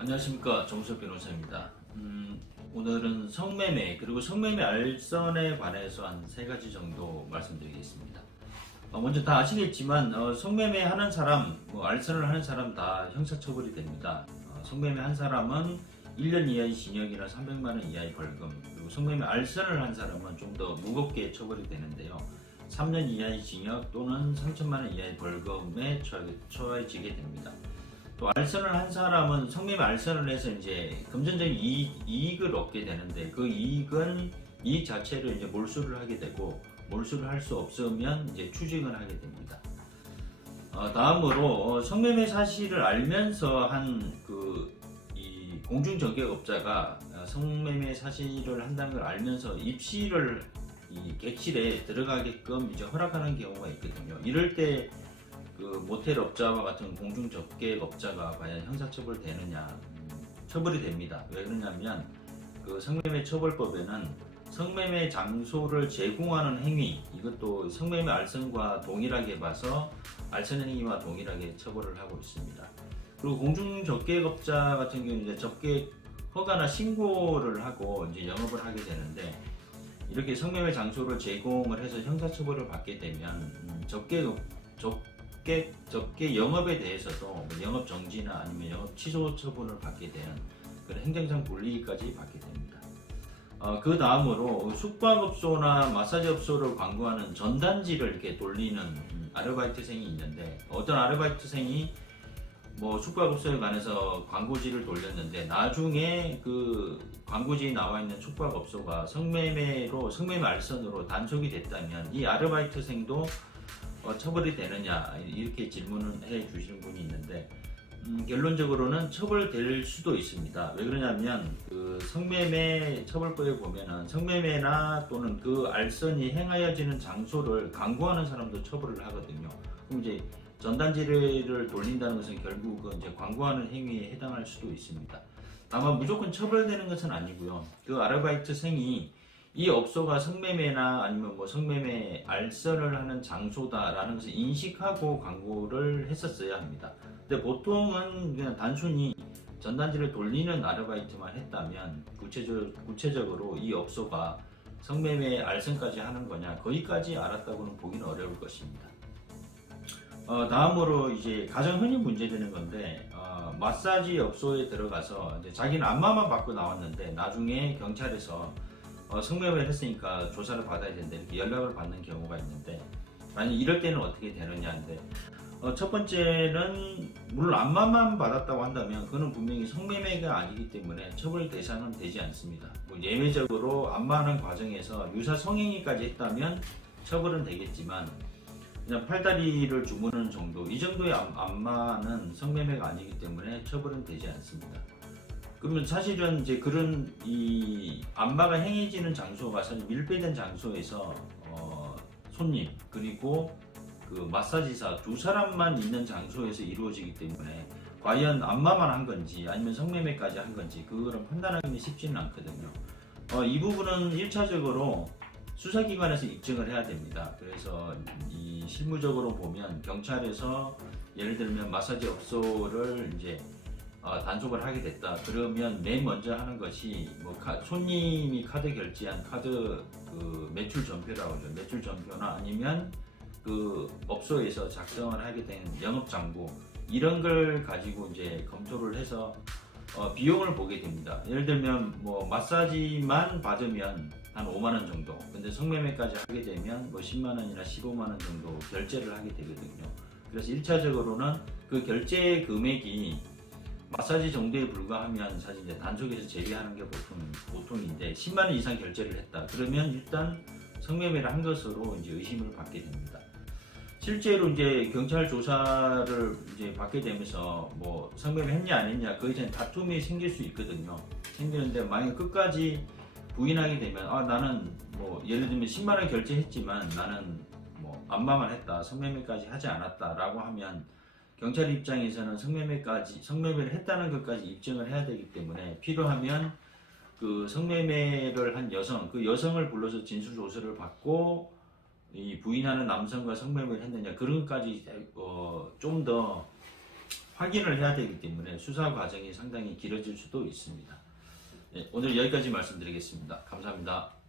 안녕하십니까, 정수혁 변호사입니다. 오늘은 성매매 그리고 성매매 알선에 관해서 한 3가지 정도 말씀드리겠습니다. 먼저 다 아시겠지만 성매매 하는 사람, 알선을 하는 사람 다 형사처벌이 됩니다. 성매매 한 사람은 1년 이하의 징역이나 300만 원 이하의 벌금, 그리고 성매매 알선을 한 사람은 좀 더 무겁게 처벌이 되는데요. 3년 이하의 징역 또는 3천만 원 이하의 벌금에 처해지게 됩니다. 또 알선을 한 사람은 성매매 알선을 해서 이제 금전적인 이익을 얻게 되는데, 그 이익은 이익 자체를 이제 몰수를 하게 되고, 몰수를 할 수 없으면 이제 추징을 하게 됩니다. 다음으로 성매매 사실을 알면서 한 이 공중전객업자가 성매매 사실을 한다는 걸 알면서 입시를 이 객실에 들어가게끔 이제 허락하는 경우가 있거든요. 이럴 때 모텔 업자와 같은 공중접객업자가 과연 형사처벌 되느냐? 처벌이 됩니다. 왜 그러냐면 성매매 처벌법에는 성매매 장소를 제공하는 행위, 이것도 성매매 알선과 동일하게 봐서 알선 행위와 동일하게 처벌을 하고 있습니다. 그리고 공중접객업자 같은 경우는 이제 접객 허가나 신고를 하고 이제 영업을 하게 되는데, 이렇게 성매매 장소를 제공을 해서 형사처벌을 받게 되면 접객 영업에 대해서도 영업 정지나 아니면 영업 취소 처분을 받게 되는 그런 행정상 불이익까지 받게 됩니다. 그 다음으로 숙박업소나 마사지업소를 광고하는 전단지를 이렇게 돌리는 아르바이트생이 있는데, 어떤 아르바이트생이 숙박업소에 관해서 광고지를 돌렸는데, 나중에 그 광고지에 나와 있는 숙박업소가 성매매 알선으로 단속이 됐다면 이 아르바이트생도 처벌이 되느냐, 이렇게 질문을 해 주시는 분이 있는데, 결론적으로는 처벌될 수도 있습니다. 왜 그러냐면 성매매 처벌법에 보면은 성매매나 또는 그 알선이 행하여지는 장소를 광고하는 사람도 처벌을 하거든요. 그럼 이제 전단지를 돌린다는 것은 결국 이제 광고하는 행위에 해당할 수도 있습니다. 다만 무조건 처벌되는 것은 아니고요. 그 아르바이트생이 이 업소가 성매매나 아니면 성매매 알선을 하는 장소다라는 것을 인식하고 광고를 했었어야 합니다. 근데 보통은 그냥 단순히 전단지를 돌리는 아르바이트만 했다면 구체적으로 이 업소가 성매매 알선까지 하는 거냐, 거기까지 알았다고는 보기는 어려울 것입니다. 다음으로 이제 가장 흔히 문제되는 건데, 마사지 업소에 들어가서 이제 자기는 안마만 받고 나왔는데 나중에 경찰에서 성매매를 했으니까 조사를 받아야 된다, 이렇게 연락을 받는 경우가 있는데, 만약 이럴 때는 어떻게 되느냐인데, 첫 번째는 물론 안마만 받았다고 한다면 그거는 분명히 성매매가 아니기 때문에 처벌 대상은 되지 않습니다. 예외적으로 안마하는 과정에서 유사 성행위까지 했다면 처벌은 되겠지만, 그냥 팔다리를 주무는 정도, 이 정도의 안마는 성매매가 아니기 때문에 처벌은 되지 않습니다. 그러면 사실은 이제 그런 이 안마가 행해지는 장소가 사실 밀폐된 장소에서 손님 그리고 그 마사지사 두 사람만 있는 장소에서 이루어지기 때문에 과연 안마만 한 건지 아니면 성매매까지 한 건지 그거는 판단하기는 쉽지는 않거든요. 이 부분은 1차적으로 수사기관에서 입증을 해야 됩니다. 그래서 이 실무적으로 보면 경찰에서 예를 들면 마사지 업소를 이제 단속을 하게 됐다. 그러면 맨 먼저 하는 것이 손님이 카드 결제한 카드 매출 전표라고 하죠. 매출 전표나 아니면 그 업소에서 작성을 하게 된 영업 장부, 이런 걸 가지고 이제 검토를 해서 비용을 보게 됩니다. 예를 들면 마사지만 받으면 한 5만 원 정도, 근데 성매매까지 하게 되면 10만 원이나 15만 원 정도 결제를 하게 되거든요. 그래서 1차적으로는 그 결제 금액이 마사지 정도에 불과하면 사실 이제 단속에서 제외하는 게 보통인데, 10만 원 이상 결제를 했다 그러면 일단 성매매를 한 것으로 이제 의심을 받게 됩니다. 실제로 이제 경찰 조사를 이제 받게 되면서 성매매 했냐 안 했냐 거기에 대한 다툼이 생길 수 있거든요. 생기는데 만약 끝까지 부인하게 되면 나는 예를 들면 10만 원 결제했지만 나는 안마만 했다, 성매매까지 하지 않았다라고 하면 경찰 입장에서는 성매매를 했다는 것까지 입증을 해야 되기 때문에 필요하면 그 성매매를 한 여성, 그 여성을 불러서 진술 조사를 받고 이 부인하는 남성과 성매매를 했느냐 그런 것까지 좀 더 확인을 해야 되기 때문에 수사 과정이 상당히 길어질 수도 있습니다. 네, 오늘 여기까지 말씀드리겠습니다. 감사합니다.